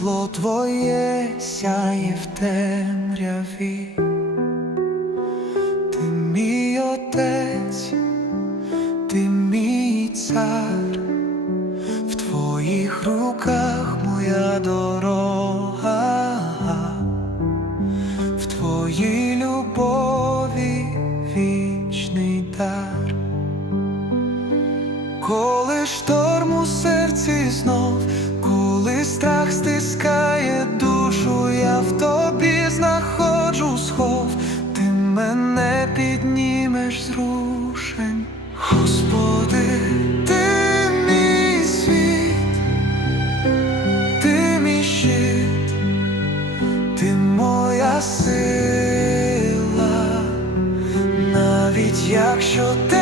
Твоє сяє в темряві, ти мій отець, ти мій цар, в твоїх руках моя дорога, в твоїй любові вічний дар. Коли шторм у мене піднімеш з рушень, Господи, ти мій світ, ти мій щит, ти моя сила, навіть якщо темрява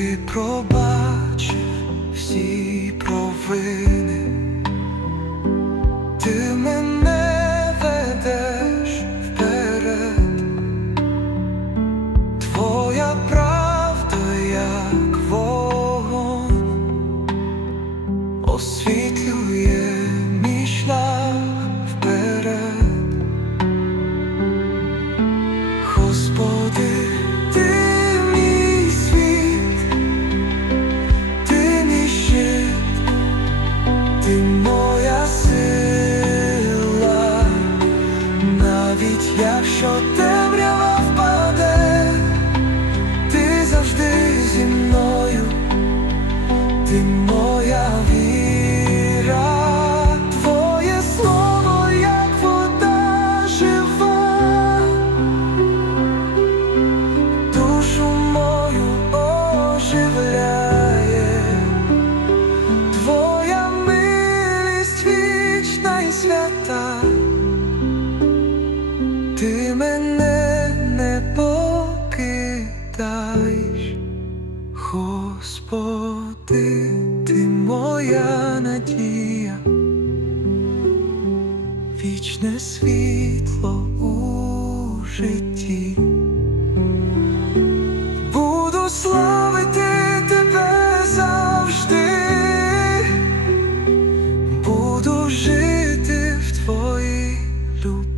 Ти пробачив всі провини, ти моя сила, навіть якщо темрява ти мене не покидаєш, Господи, ти моя надія, вічне світло у житті. Буду славити тебе завжди, буду жити в твоїй любові.